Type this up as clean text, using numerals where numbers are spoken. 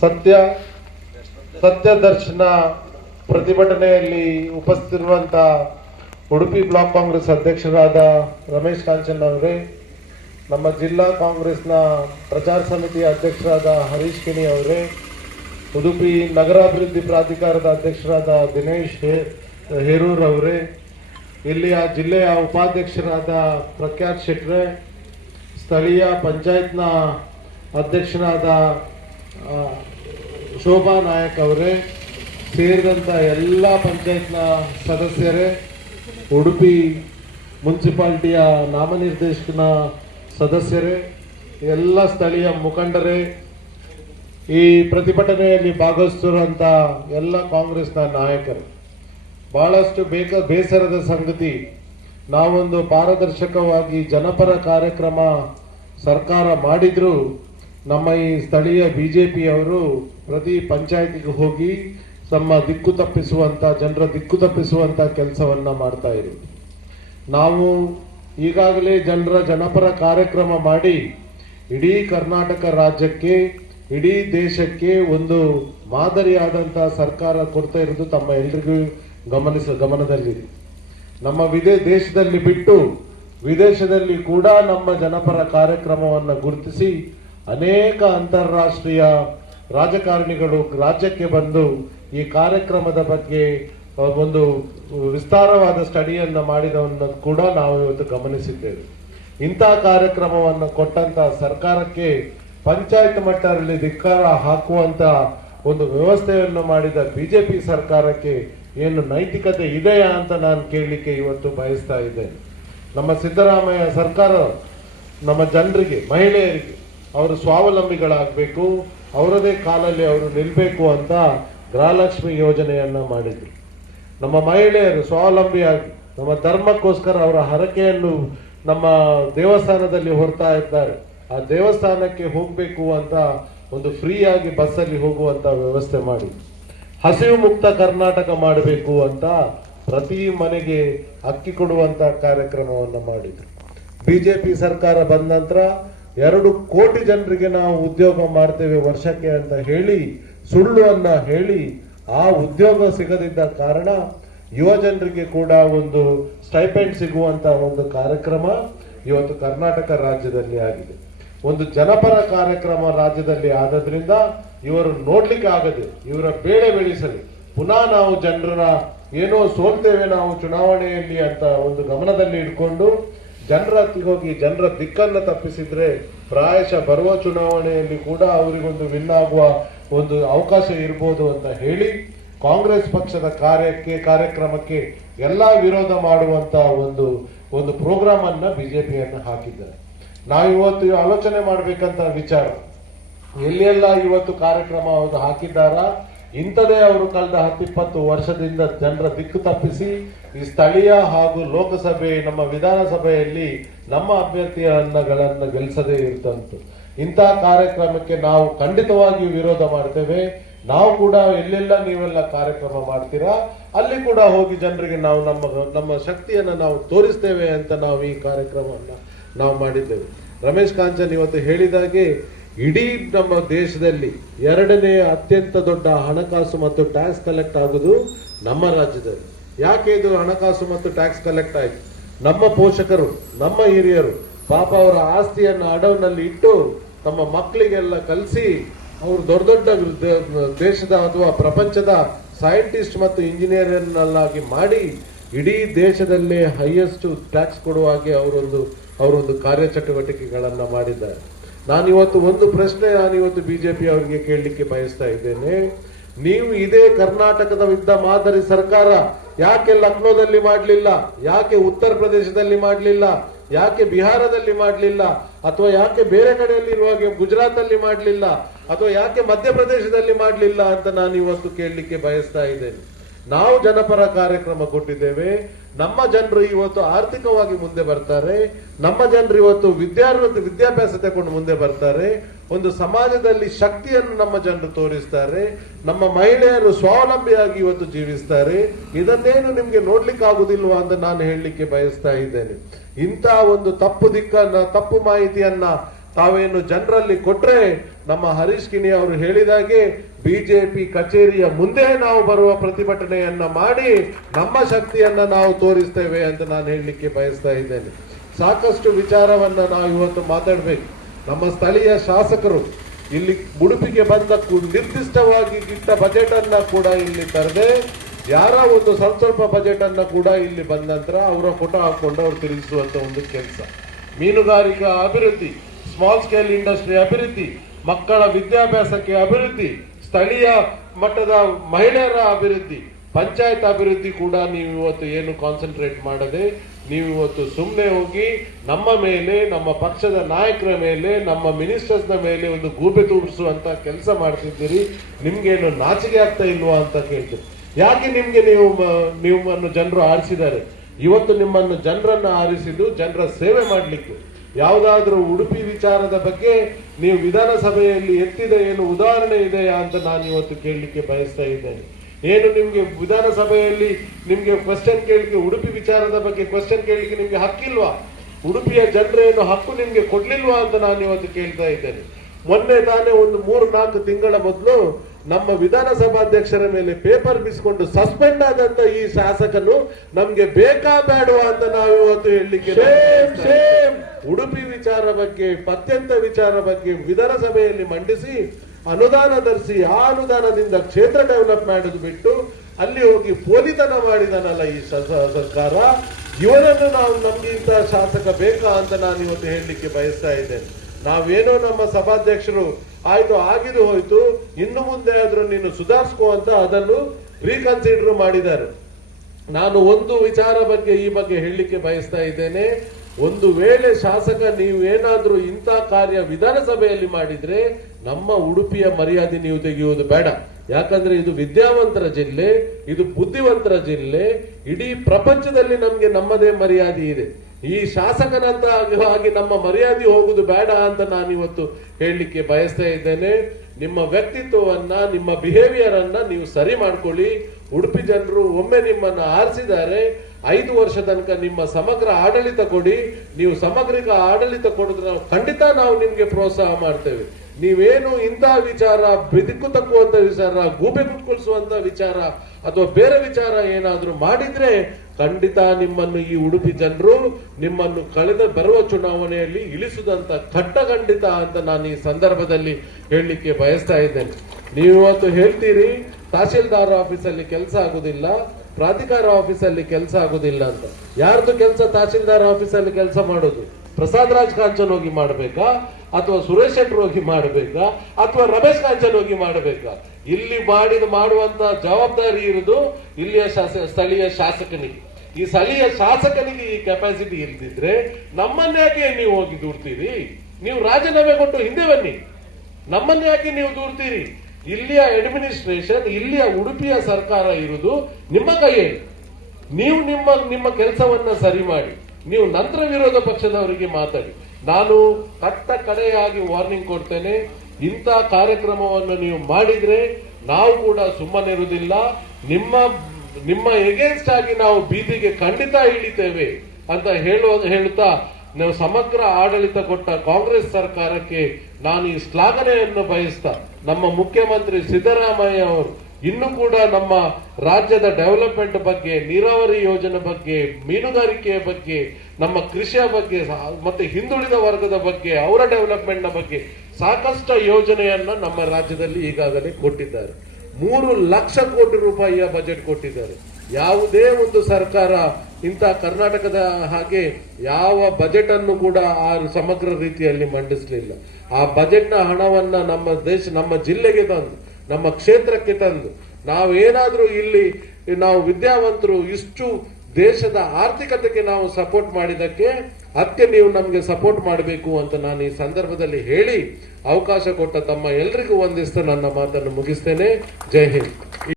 ಸತ್ಯ ದರ್ಶನ ಪ್ರತಿಭಟನೆಯಲ್ಲಿ ಉಪಸ್ಥಿತಿರುವಂತ ಉಡುಪಿ ಬ್ಲಾಕ್ ಕಾಂಗ್ರೆಸ್ ಅಧ್ಯಕ್ಷರಾದ ರಮೇಶ್ ಕಾಂಚನ್ ಅವರೇ, ನಮ್ಮ ಜಿಲ್ಲಾ ಕಾಂಗ್ರೆಸ್ನ ಪ್ರಚಾರ ಸಮಿತಿಯ ಅಧ್ಯಕ್ಷರಾದ ಹರೀಶ್ ಕಿಣಿ ಅವರೇ, ಉಡುಪಿ ನಗರಾಭಿವೃದ್ಧಿ ಪ್ರಾಧಿಕಾರದ ಅಧ್ಯಕ್ಷರಾದ ದಿನೇಶ್ ಹೇರೂರ್ ಅವರೇ, ಇಲ್ಲಿಯ ಜಿಲ್ಲೆಯ ಉಪಾಧ್ಯಕ್ಷರಾದ ಪ್ರಖ್ಯಾತ್ ಶೆಟ್ರೆ, ಸ್ಥಳೀಯ ಪಂಚಾಯತ್ನ ಅಧ್ಯಕ್ಷರಾದ ಶೋಭಾ ನಾಯಕ್ ಅವರೇ ಸೇರಿದಂಥ ಎಲ್ಲ ಪಂಚಾಯತ್ನ ಸದಸ್ಯರೇ, ಉಡುಪಿ ಮುನ್ಸಿಪಾಲಿಟಿಯ ನಾಮನಿರ್ದೇಶಕನ ಸದಸ್ಯರೇ, ಎಲ್ಲ ಸ್ಥಳೀಯ ಮುಖಂಡರೇ, ಈ ಪ್ರತಿಭಟನೆಯಲ್ಲಿ ಭಾಗವಹಿಸಿರುವಂಥ ಎಲ್ಲ ಕಾಂಗ್ರೆಸ್ನ ನಾಯಕರು, ಬಹಳಷ್ಟು ಬೇಸರದ ಸಂಗತಿ, ನಾವೊಂದು ಪಾರದರ್ಶಕವಾಗಿ ಜನಪರ ಕಾರ್ಯಕ್ರಮ ಸರ್ಕಾರ ಮಾಡಿದ್ರು ನಮ್ಮ ಈ ಸ್ಥಳೀಯ ಬಿಜೆಪಿಯವರು ಪ್ರತಿ ಪಂಚಾಯತಿಗೆ ಹೋಗಿ ತಮ್ಮ ದಿಕ್ಕು ತಪ್ಪಿಸುವಂತ, ಜನರ ದಿಕ್ಕು ತಪ್ಪಿಸುವಂತ ಕೆಲಸವನ್ನ ಮಾಡ್ತಾ ಇರೋದು. ನಾವು ಈಗಾಗಲೇ ಜನಪರ ಕಾರ್ಯಕ್ರಮ ಮಾಡಿ ಇಡೀ ಕರ್ನಾಟಕ ರಾಜ್ಯಕ್ಕೆ, ಇಡೀ ದೇಶಕ್ಕೆ ಒಂದು ಮಾದರಿಯಾದಂತ ಸರ್ಕಾರ ಕೊಡ್ತಾ ಇರೋದು ತಮ್ಮ ಎಲ್ರಿಗೂ ಗಮನದಲ್ಲಿದೆ. ನಮ್ಮ ದೇಶದಲ್ಲಿ ಬಿಟ್ಟು ವಿದೇಶದಲ್ಲಿ ಕೂಡ ನಮ್ಮ ಜನಪರ ಕಾರ್ಯಕ್ರಮವನ್ನು ಗುರುತಿಸಿ ಅನೇಕ ಅಂತಾರಾಷ್ಟ್ರೀಯ ರಾಜಕಾರಣಿಗಳು ರಾಜ್ಯಕ್ಕೆ ಬಂದು ಈ ಕಾರ್ಯಕ್ರಮದ ಬಗ್ಗೆ ಒಂದು ವಿಸ್ತಾರವಾದ ಸ್ಟಡಿಯನ್ನು ಮಾಡಿದವನ್ನು ಕೂಡ ನಾವು ಇವತ್ತು ಗಮನಿಸಿದ್ದೇವೆ. ಇಂಥ ಕಾರ್ಯಕ್ರಮವನ್ನು ಕೊಟ್ಟಂತ ಸರ್ಕಾರಕ್ಕೆ ಪಂಚಾಯತ್ ಮಟ್ಟದಲ್ಲಿ ಧಿಕ್ಕಾರ ಹಾಕುವಂತ ಒಂದು ವ್ಯವಸ್ಥೆಯನ್ನು ಮಾಡಿದ ಬಿಜೆಪಿ ಸರ್ಕಾರಕ್ಕೆ ಏನು ನೈತಿಕತೆ ಇದೆಯಾ ಅಂತ ನಾನು ಕೇಳಲಿಕ್ಕೆ ಇವತ್ತು ಬಯಸ್ತಾ ಇದ್ದೇನೆ. ನಮ್ಮ ಸಿದ್ದರಾಮಯ್ಯ ಸರ್ಕಾರ ನಮ್ಮ ಜನರಿಗೆ, ಮಹಿಳೆಯರಿಗೆ ಅವರು ಸ್ವಾವಲಂಬಿಗಳಾಗಬೇಕು, ಅವರದೇ ಕಾಲಲ್ಲಿ ಅವರು ನಿಲ್ಲಬೇಕು ಅಂತ ಗೃಹಲಕ್ಷ್ಮಿ ಯೋಜನೆಯನ್ನ ಮಾಡಿದ್ರು. ನಮ್ಮ ಮಹಿಳೆಯರು ಸ್ವಾವಲಂಬಿಯಾಗಿ ನಮ್ಮ ಧರ್ಮಕ್ಕೋಸ್ಕರ ಅವರ ಹರಕೆಯನ್ನು ನಮ್ಮ ದೇವಸ್ಥಾನದಲ್ಲಿ ಹೊರ್ತಾ ಇದ್ದಾರೆ. ಆ ದೇವಸ್ಥಾನಕ್ಕೆ ಹೋಗಬೇಕು ಅಂತ ಒಂದು ಫ್ರೀ ಆಗಿ ಬಸ್ಸಲ್ಲಿ ಹೋಗುವಂತ ವ್ಯವಸ್ಥೆ ಮಾಡಿ, ಹಸಿವು ಮುಕ್ತ ಕರ್ನಾಟಕ ಮಾಡಬೇಕು ಅಂತ ಪ್ರತಿ ಮನೆಗೆ ಅಕ್ಕಿ ಕೊಡುವಂತ ಕಾರ್ಯಕ್ರಮವನ್ನು ಮಾಡಿದ್ರು. ಬಿಜೆಪಿ ಸರ್ಕಾರ ಬಂದ ನಂತರ 2 ಕೋಟಿ ಜನರಿಗೆ ನಾವು ಉದ್ಯೋಗ ಮಾಡ್ತೇವೆ ವರ್ಷಕ್ಕೆ ಅಂತ ಹೇಳಿ ಸುಳ್ಳುವನ್ನ ಹೇಳಿ ಆ ಉದ್ಯೋಗ ಸಿಗದಿದ್ದ ಕಾರಣ ಯುವ ಜನರಿಗೆ ಕೂಡ ಒಂದು ಸ್ಟೈಪೆಂಡ್ ಸಿಗುವಂತ ಒಂದು ಕಾರ್ಯಕ್ರಮ ಇವತ್ತು ಕರ್ನಾಟಕ ರಾಜ್ಯದಲ್ಲಿ ಆಗಿದೆ. ಒಂದು ಜನಪರ ಕಾರ್ಯಕ್ರಮ ರಾಜ್ಯದಲ್ಲಿ ಆದ್ರಿಂದ ಇವರು ನೋಡ್ಲಿಕ್ಕೆ ಆಗದೆ, ಇವರ ಬೇಳೆ ಬೆಳೆಸಲಿ ಪುನಃ ನಾವು ಜನರ ಏನೋ ಸೋಲ್ತೇವೆ ನಾವು ಚುನಾವಣೆಯಲ್ಲಿ ಅಂತ ಒಂದು ಗಮನದಲ್ಲಿ ಇಟ್ಕೊಂಡು ಜನರ ಹೋಗಿ ಜನರ ದಿಕ್ಕನ್ನು ತಪ್ಪಿಸಿದ್ರೆ ಪ್ರಾಯಶಃ ಬರುವ ಚುನಾವಣೆಯಲ್ಲಿ ಕೂಡ ಅವರಿಗೊಂದು ವಿನ್ ಆಗುವ ಒಂದು ಅವಕಾಶ ಇರ್ಬೋದು ಅಂತ ಹೇಳಿ ಕಾಂಗ್ರೆಸ್ ಪಕ್ಷದ ಕಾರ್ಯಕ್ರಮಕ್ಕೆ ಎಲ್ಲಾ ವಿರೋಧ ಮಾಡುವಂತ ಒಂದು ಪ್ರೋಗ್ರಾಮ್ ಅನ್ನ ಬಿಜೆಪಿಯನ್ನ ಹಾಕಿದ್ದಾರೆ. ನಾವಿವತ್ತು ಆಲೋಚನೆ ಮಾಡ್ಬೇಕಂತ ವಿಚಾರ, ಎಲ್ಲೆಲ್ಲ ಇವತ್ತು ಕಾರ್ಯಕ್ರಮ ಹಾಕಿದ್ದಾರಾ, ಇಂಥದೇ ಅವರು ಕಳೆದ 10-20 ವರ್ಷದಿಂದ ಜನರ ದಿಕ್ಕು ತಪ್ಪಿಸಿ ಈ ಸ್ಥಳೀಯ ಹಾಗೂ ಲೋಕಸಭೆ ನಮ್ಮ ವಿಧಾನಸಭೆಯಲ್ಲಿ ನಮ್ಮ ಅಭ್ಯರ್ಥಿಗಳನ್ನ ಗೆಲ್ಲಿಸದೇ ಇರ್ತಂತು. ಇಂಥ ಕಾರ್ಯಕ್ರಮಕ್ಕೆ ನಾವು ಖಂಡಿತವಾಗಿಯೂ ವಿರೋಧ ಮಾಡ್ತೇವೆ. ನಾವು ಕೂಡ ಎಲ್ಲೆಲ್ಲ ನೀವೆಲ್ಲ ಕಾರ್ಯಕ್ರಮ ಮಾಡ್ತೀರಾ ಅಲ್ಲಿ ಕೂಡ ಹೋಗಿ ಜನರಿಗೆ ನಾವು ನಮ್ಮ ಶಕ್ತಿಯನ್ನ ನಾವು ತೋರಿಸ್ತೇವೆ ಅಂತ ನಾವು ಈ ಕಾರ್ಯಕ್ರಮವನ್ನ ನಾವು ಮಾಡಿದ್ದೇವೆ. ರಮೇಶ್ ಕಾಂಚನ್ ಇವತ್ತು ಹೇಳಿದಾಗೆ ಇಡೀ ನಮ್ಮ ದೇಶದಲ್ಲಿ 2ನೇ ಅತ್ಯಂತ ದೊಡ್ಡ ಹಣಕಾಸು ಮತ್ತು ಟ್ಯಾಕ್ಸ್ ಕಲೆಕ್ಟ್ ಆಗುದು ನಮ್ಮ ರಾಜ್ಯದಲ್ಲಿ. ಯಾಕೆ ಇದು ಹಣಕಾಸು ಮತ್ತು ಟ್ಯಾಕ್ಸ್ ಕಲೆಕ್ಟ್ ಆಯ್ತು? ನಮ್ಮ ಪೋಷಕರು, ನಮ್ಮ ಹಿರಿಯರು ಪಾಪ ಅವರ ಆಸ್ತಿಯನ್ನು ಅಡವಿನಲ್ಲಿ ಇಟ್ಟು ತಮ್ಮ ಮಕ್ಕಳಿಗೆಲ್ಲ ಕಲಿಸಿ ಅವರು ದೊಡ್ಡ ದೇಶದ ಅಥವಾ ಪ್ರಪಂಚದ ಸೈಂಟಿಸ್ಟ್ ಮತ್ತು ಇಂಜಿನಿಯರ್ನಲ್ಲಾಗಿ ಮಾಡಿ ಇಡೀ ದೇಶದಲ್ಲೇ ಹೈಯೆಸ್ಟ್ ಟ್ಯಾಕ್ಸ್ ಕೊಡುವ ಹಾಗೆ ಅವರೊಂದು ಕಾರ್ಯಚಟುವಟಿಕೆಗಳನ್ನ ಮಾಡಿದ್ದಾರೆ. ನಾನಿವತ್ತು ಒಂದು ಪ್ರಶ್ನೆ ಬಿಜೆಪಿ ಅವರಿಗೆ ಕೇಳಲಿಕ್ಕೆ ಬಯಸ್ತಾ ಇದ್ದೇನೆ. ನೀವು ಇದೇ ಕರ್ನಾಟಕದ ವಿದ್ದ ಮಾದರಿ ಸರ್ಕಾರ ಯಾಕೆ ಲಕ್ನೋದಲ್ಲಿ ಮಾಡಲಿಲ್ಲ, ಯಾಕೆ ಉತ್ತರ ಪ್ರದೇಶದಲ್ಲಿ ಮಾಡಲಿಲ್ಲ, ಯಾಕೆ ಬಿಹಾರದಲ್ಲಿ ಮಾಡಲಿಲ್ಲ, ಅಥವಾ ಯಾಕೆ ಬೇರೆ ಕಡೆಯಲ್ಲಿರುವಾಗ ಗುಜರಾತ್ ಅಲ್ಲಿ ಮಾಡಲಿಲ್ಲ, ಅಥವಾ ಯಾಕೆ ಮಧ್ಯಪ್ರದೇಶದಲ್ಲಿ ಮಾಡಲಿಲ್ಲ ಅಂತ ನಾನು ಇವತ್ತು ಕೇಳಲಿಕ್ಕೆ ಬಯಸ್ತಾ ಇದ್ದೇನೆ. ನಾವು ಜನಪರ ಕಾರ್ಯಕ್ರಮ ಕೊಟ್ಟಿದ್ದೇವೆ. ನಮ್ಮ ಜನರು ಇವತ್ತು ಆರ್ಥಿಕವಾಗಿ ಮುಂದೆ ಬರ್ತಾರೆ. ನಮ್ಮ ಜನರು ಇವತ್ತು ವಿದ್ಯಾಭ್ಯಾಸ ತಗೊಂಡು ಮುಂದೆ ಬರ್ತಾರೆ. ಒಂದು ಸಮಾಜದಲ್ಲಿ ಶಕ್ತಿಯನ್ನು ನಮ್ಮ ಜನರು ತೋರಿಸ್ತಾರೆ. ನಮ್ಮ ಮಹಿಳೆಯರು ಸ್ವಾವಲಂಬಿಯಾಗಿ ಇವತ್ತು ಜೀವಿಸ್ತಾರೆ. ಇದನ್ನೇನು ನಿಮ್ಗೆ ನೋಡ್ಲಿಕ್ಕೆ ಆಗುದಿಲ್ವಾ ಅಂತ ನಾನು ಹೇಳಲಿಕ್ಕೆ ಬಯಸ್ತಾ ಇದ್ದೇನೆ. ಇಂಥ ಒಂದು ತಪ್ಪು ಮಾಹಿತಿಯನ್ನ ತಾವೇನು ಜನರಲ್ಲಿ ಕೊಟ್ರೆ ನಮ್ಮ ಹರೀಶ್ ಕಿಣಿ ಅವರು ಹೇಳಿದಾಗೆ ಬಿಜೆಪಿ ಕಚೇರಿಯ ಮುಂದೆ ನಾವು ಬರುವ ಪ್ರತಿಭಟನೆಯನ್ನ ಮಾಡಿ ನಮ್ಮ ಶಕ್ತಿಯನ್ನ ನಾವು ತೋರಿಸ್ತೇವೆ ಅಂತ ನಾನು ಹೇಳಲಿಕ್ಕೆ ಬಯಸ್ತಾ ಇದ್ದೇನೆ. ಸಾಕಷ್ಟು ವಿಚಾರವನ್ನ ನಾವು ಇವತ್ತು ಮಾತಾಡ್ಬೇಕು. ನಮ್ಮ ಸ್ಥಳೀಯ ಶಾಸಕರು ಇಲ್ಲಿ ಉಡುಪಿಗೆ ಬಂದ ನಿರ್ದಿಷ್ಟವಾಗಿ ಇಟ್ಟ ಬಜೆಟ್ ಅನ್ನ ಕೂಡ ಇಲ್ಲಿ ತರದೆ ಯಾರ ಒಂದು ಸ್ವಲ್ಪ ಬಜೆಟ್ ಅನ್ನ ಕೂಡ ಇಲ್ಲಿ ಬಂದ ನಂತರ ಅವರ ಫೋಟೋ ಹಾಕೊಂಡು ಅವ್ರು ತಿರುಗಿಸುವಂತ ಒಂದು ಕೆಲಸ. ಮೀನುಗಾರಿಕಾ ಅಭಿವೃದ್ಧಿ, ಸ್ಮಾಲ್ ಸ್ಕೇಲ್ ಇಂಡಸ್ಟ್ರಿ ಅಭಿವೃದ್ಧಿ, ಮಕ್ಕಳ ವಿದ್ಯಾಭ್ಯಾಸಕ್ಕೆ ಅಭಿವೃದ್ಧಿ, ಸ್ಥಳೀಯ ಮಟ್ಟದ ಮಹಿಳೆಯರ ಅಭಿವೃದ್ಧಿ, ಪಂಚಾಯತ್ ಅಭಿವೃದ್ಧಿ ಕೂಡ ನೀವು ಇವತ್ತು ಏನು ಕಾನ್ಸಂಟ್ರೇಟ್ ಮಾಡದೆ ನೀವು ಇವತ್ತು ಸುಮ್ಮನೆ ಹೋಗಿ ನಮ್ಮ ಮೇಲೆ, ನಮ್ಮ ಪಕ್ಷದ ನಾಯಕರ ಮೇಲೆ, ನಮ್ಮ ಮಿನಿಸ್ಟರ್ಸ್ನ ಮೇಲೆ ಒಂದು ಗೂಬೆ ತೂರಿಸುವಂತ ಕೆಲಸ ಮಾಡ್ತಿದ್ದೀರಿ. ನಿಮ್ಗೇನು ನಾಚಿಕೆ ಆಗ್ತಾ ಇಲ್ವಾ ಅಂತ ಕೇಳ್ತೀವಿ. ಯಾಕೆ ನಿಮ್ಗೆ ನಿಮ್ಮನ್ನು ಜನರು ಆರಿಸಿದ್ದಾರೆ? ಇವತ್ತು ನಿಮ್ಮನ್ನು ಜನರನ್ನ ಆರಿಸಿದ್ದು ಜನರ ಸೇವೆ ಮಾಡಲಿಕ್ಕೆ. ಯಾವುದಾದ್ರೂ ಉಡುಪಿ ವಿಚಾರದ ಬಗ್ಗೆ ನೀವು ವಿಧಾನಸಭೆಯಲ್ಲಿ ಎತ್ತಿದ ಏನು ಉದಾಹರಣೆ ಇದೆಯಾ ಅಂತ ನಾನು ಇವತ್ತು ಕೇಳಲಿಕ್ಕೆ ಬಯಸ್ತಾ ಇದ್ದೇನೆ. ಏನು ನಿಮ್ಗೆ ವಿಧಾನಸಭೆಯಲ್ಲಿ ನಿಮ್ಗೆ ಕ್ವಶನ್ ಕೇಳಲಿಕ್ಕೆ, ಉಡುಪಿ ವಿಚಾರದ ಬಗ್ಗೆ ಕ್ವಶನ್ ಕೇಳಲಿಕ್ಕೆ ನಿಮ್ಗೆ ಹಕ್ಕಿಲ್ವಾ? ಉಡುಪಿಯ ಜನರೇನು ಹಕ್ಕು ನಿಮ್ಗೆ ಕೊಡ್ಲಿಲ್ವಾ ಅಂತ ನಾನು ಇವತ್ತು ಕೇಳ್ತಾ ಇದ್ದೇನೆ. ಮೊನ್ನೆ ತಾನೇ ಒಂದು 3-4 ತಿಂಗಳ ಮೊದಲು ನಮ್ಮ ವಿಧಾನಸಭಾಧ್ಯಕ್ಷರ ಮೇಲೆ ಪೇಪರ್ ಬಿಸ್ಕೊಂಡು ಸಸ್ಪೆಂಡ್ ಆದಂತ ಈ ಶಾಸಕನು ನಮ್ಗೆ ಬೇಕಾ ಬೇಡವಾ ಅಂತ ನಾವು ಇವತ್ತು ಹೇಳಲಿಕ್ಕೆ, ಉಡುಪಿ ವಿಚಾರ ಬಗ್ಗೆ, ಅತ್ಯಂತ ವಿಚಾರ ಬಗ್ಗೆ ವಿಧಾನಸಭೆಯಲ್ಲಿ ಮಂಡಿಸಿ ಅನುದಾನ ತರಿಸಿ ಆ ಅನುದಾನದಿಂದ ಕ್ಷೇತ್ರ ಡೆವಲಪ್ ಮಾಡೋದು ಬಿಟ್ಟು ಅಲ್ಲಿ ಹೋಗಿ ಪೋಲಿತನ ಮಾಡಿದನಲ್ಲ ಈ ಸರ್ಕಾರ. ಇವರನ್ನು ನಾವು ನಮ್ಗೆ ಇಂಥ ಶಾಸಕ ಬೇಕಾ ಅಂತ ನಾನು ಇವತ್ತು ಹೇಳಲಿಕ್ಕೆ ಬಯಸ್ತಾ ಇದ್ದೇನೆ. ನಾವೇನೋ ನಮ್ಮ ಸಭಾಧ್ಯಕ್ಷರು ಆಯ್ತು ಆಗಿದು ಹೋಯ್ತು, ಇನ್ನು ಮುಂದೆ ಆದ್ರೂ ನೀನು ಸುಧಾರಿಸ್ಕೋ ಅಂತ ಅದನ್ನು ರೀಕನ್ಸಿಡರ್ ಮಾಡಿದ್ದಾರೆ. ನಾನು ಒಂದು ವಿಚಾರ ಬಗ್ಗೆ ಈ ಬಗ್ಗೆ ಹೇಳಲಿಕ್ಕೆ ಬಯಸ್ತಾ ಇದ್ದೇನೆ. ಒಂದು ವೇಳೆ ಶಾಸಕ ನೀವು ಏನಾದ್ರೂ ಇಂಥ ಕಾರ್ಯ ವಿಧಾನಸಭೆಯಲ್ಲಿ ಮಾಡಿದ್ರೆ ನಮ್ಮ ಉಡುಪಿಯ ಮರ್ಯಾದೆ ನೀವು ತೆಗೆಯುವುದು ಬೇಡ. ಯಾಕಂದ್ರೆ ಇದು ವಿದ್ಯಾವಂತರ ಜಿಲ್ಲೆ, ಇದು ಬುದ್ಧಿವಂತರ ಜಿಲ್ಲೆ. ಇಡೀ ಪ್ರಪಂಚದಲ್ಲಿ ನಮ್ಗೆ ನಮ್ಮದೇ ಮರ್ಯಾದೆ ಇದೆ. ಈ ಶಾಸಕನಂತ ಹಾಗೆ ನಮ್ಮ ಮರ್ಯಾದೆ ಹೋಗುದು ಬೇಡ ಅಂತ ನಾನು ಇವತ್ತು ಹೇಳಲಿಕ್ಕೆ ಬಯಸ್ತಾ ಇದ್ದೇನೆ. ನಿಮ್ಮ ವ್ಯಕ್ತಿತ್ವವನ್ನ, ನಿಮ್ಮ ಬಿಹೇವಿಯರ್ ಅನ್ನ ನೀವು ಸರಿ ಮಾಡ್ಕೊಳ್ಳಿ. ಉಡುಪಿ ಜನರು ಒಮ್ಮೆ ನಿಮ್ಮನ್ನ ಆರಿಸಿದ್ದಾರೆ. 5 ವರ್ಷ ತನಕ ನಿಮ್ಮ ಸಮಗ್ರ ಆಡಳಿತ ಕೊಡಿ. ನೀವು ಸಮಗ್ರಿಕ ಆಡಳಿತ ಕೊಡಿದ್ರೆ ಖಂಡಿತ ನಾವು ನಿಮ್ಗೆ ಪ್ರೋತ್ಸಾಹ ಮಾಡ್ತೇವೆ. ನೀವೇನು ಇಂಥ ವಿಚಾರ, ಬೆದಕು ತಕ್ಕುವಂತ ವಿಚಾರ, ಗೂಬೆ ಕುಟ್ಕೊಳಿಸುವಂತ ವಿಚಾರ ಅಥವಾ ಬೇರೆ ವಿಚಾರ ಏನಾದ್ರೂ ಮಾಡಿದ್ರೆ ಖಂಡಿತ ನಿಮ್ಮನ್ನು ಈ ಉಡುಪಿ ಜನರು ನಿಮ್ಮನ್ನು ಬರುವ ಚುನಾವಣೆಯಲ್ಲಿ ಇಳಿಸುದಂತ ಖಂಡಿತ ಅಂತ ನಾನು ಈ ಸಂದರ್ಭದಲ್ಲಿ ಹೇಳಲಿಕ್ಕೆ ಬಯಸ್ತಾ ಇದ್ದೇನೆ. ನೀವು ಇವತ್ತು ಹೇಳ್ತೀರಿ ತಹಶೀಲ್ದಾರ್ ಆಫೀಸಲ್ಲಿ ಕೆಲಸ ಆಗುದಿಲ್ಲ, ಪ್ರಾಧಿಕಾರ ಆಫೀಸಲ್ಲಿ ಕೆಲಸ ಆಗುದಿಲ್ಲ ಅಂತ. ಯಾರ್ದು ಕೆಲಸ ತಹಶೀಲ್ದಾರ್ ಆಫೀಸಲ್ಲಿ ಕೆಲಸ ಮಾಡೋದು? ಪ್ರಸಾದ್ ರಾಜ್ ಕಾಂಚನ್ ಹೋಗಿ ಮಾಡಬೇಕಾ, ಅಥವಾ ಸುರೇಶ್ ಶೆಟ್ಟರ್ ಹೋಗಿ ಮಾಡಬೇಕಾ, ಅಥವಾ ರಮೇಶ್ ಕಾಂಚನ್ ಹೋಗಿ ಮಾಡಬೇಕಾ? ಇಲ್ಲಿ ಮಾಡುವಂತ ಜವಾಬ್ದಾರಿ ಇರುವುದು ಇಲ್ಲಿಯ ಸ್ಥಳೀಯ ಶಾಸಕನಿಗೆ. ಈ ಸ್ಥಳೀಯ ಶಾಸಕನಿಗೆ ಈ ಕೆಪಾಸಿಟಿ ಇಲ್ದಿದ್ರೆ ನಮ್ಮನ್ಯಾಕೆ ನೀವು ಹೋಗಿ ದೂರ್ತೀರಿ? ನೀವು ರಾಜೀನಾಮೆ ಕೊಟ್ಟು ಹಿಂದೆ ಬನ್ನಿ. ನಮ್ಮನ್ಯಾಕೆ ನೀವು ದೂರ್ತೀರಿ? ಇಲ್ಲಿಯ ಅಡ್ಮಿನಿಸ್ಟ್ರೇಷನ್, ಇಲ್ಲಿಯ ಉಡುಪಿಯ ಸರ್ಕಾರ ಇರುವುದು ನಿಮ್ಮ ಕೈಯಲ್ಲಿ. ನೀವು ನಿಮ್ಮ ಕೆಲಸವನ್ನ ಸರಿ ಮಾಡಿ. ನೀವು ನಂತರ ವಿರೋಧ ಪಕ್ಷದವರಿಗೆ ಮಾತಾಡಿ. ನಾನು ಕಡೆಯಾಗಿ ವಾರ್ನಿಂಗ್ ಕೊಡ್ತೇನೆ. ಇಂಥ ಕಾರ್ಯಕ್ರಮವನ್ನು ನೀವು ಮಾಡಿದ್ರೆ ನಾವು ಕೂಡ ಸುಮ್ಮನಿರುವುದಿಲ್ಲ. ನಿಮ್ಮ ಎಗೇನ್ಸ್ಟ್ ಆಗಿ ನಾವು ಬೀದಿಗೆ ಖಂಡಿತ ಇಳಿತೇವೆ ಅಂತ ಹೇಳುತ್ತಾ ನಾವು ಸಮಗ್ರ ಆಡಳಿತ ಕೊಟ್ಟ ಕಾಂಗ್ರೆಸ್ ಸರ್ಕಾರಕ್ಕೆ ನಾನು ಈ ಶ್ಲಾಘನೆಯನ್ನು ಬಯಸ್ತಾ, ನಮ್ಮ ಮುಖ್ಯಮಂತ್ರಿ ಸಿದ್ದರಾಮಯ್ಯ ಅವರು ಇನ್ನು ಕೂಡ ನಮ್ಮ ರಾಜ್ಯದ ಡೆವಲಪ್ಮೆಂಟ್ ಬಗ್ಗೆ, ನೀರಾವರಿ ಯೋಜನೆ ಬಗ್ಗೆ, ಮೀನುಗಾರಿಕೆಯ ಬಗ್ಗೆ, ನಮ್ಮ ಕೃಷಿಯ ಬಗ್ಗೆ ಮತ್ತೆ ಹಿಂದುಳಿದ ವರ್ಗದ ಬಗ್ಗೆ, ಅವರ ಡೆವಲಪ್ಮೆಂಟ್ ನ ಬಗ್ಗೆ ಸಾಕಷ್ಟು ಯೋಜನೆಯನ್ನ ನಮ್ಮ ರಾಜ್ಯದಲ್ಲಿ ಈಗಾಗಲೇ ಕೊಟ್ಟಿದ್ದಾರೆ. 3 ಲಕ್ಷ ಕೋಟಿ ರೂಪಾಯಿಯ ಬಜೆಟ್ ಕೊಟ್ಟಿದ್ದಾರೆ. ಯಾವುದೇ ಒಂದು ಸರ್ಕಾರ ಇಂಥ ಕರ್ನಾಟಕದ ಹಾಗೆ ಯಾವ ಬಜೆಟ್ ಅನ್ನು ಕೂಡ ಆ ಸಮಗ್ರ ರೀತಿಯಲ್ಲಿ ಮಂಡಿಸಲಿಲ್ಲ. ಆ ಬಜೆಟ್ನ ಹಣವನ್ನ ನಮ್ಮ ಜಿಲ್ಲೆಗೆ ತಂದು, ನಮ್ಮ ಕ್ಷೇತ್ರಕ್ಕೆ ತಂದು, ನಾವೇನಾದ್ರೂ ಇಲ್ಲಿ ನಾವು ವಿದ್ಯಾವಂತರು ಇಷ್ಟು ದೇಶದ ಆರ್ಥಿಕತೆಗೆ ನಾವು ಸಪೋರ್ಟ್ ಮಾಡಿದಕ್ಕೆ ಅದಕ್ಕೆ ನೀವು ನಮಗೆ ಸಪೋರ್ಟ್ ಮಾಡಬೇಕು ಅಂತ ನಾನು ಈ ಸಂದರ್ಭದಲ್ಲಿ ಹೇಳಿ ಅವಕಾಶ ಕೊಟ್ಟ ತಮ್ಮ ಎಲ್ರಿಗೂ ವಂದಿಸ್ತಾ ನನ್ನ ಮಾತನ್ನು ಮುಗಿಸ್ತೇನೆ. ಜೈ ಹಿಂದ್.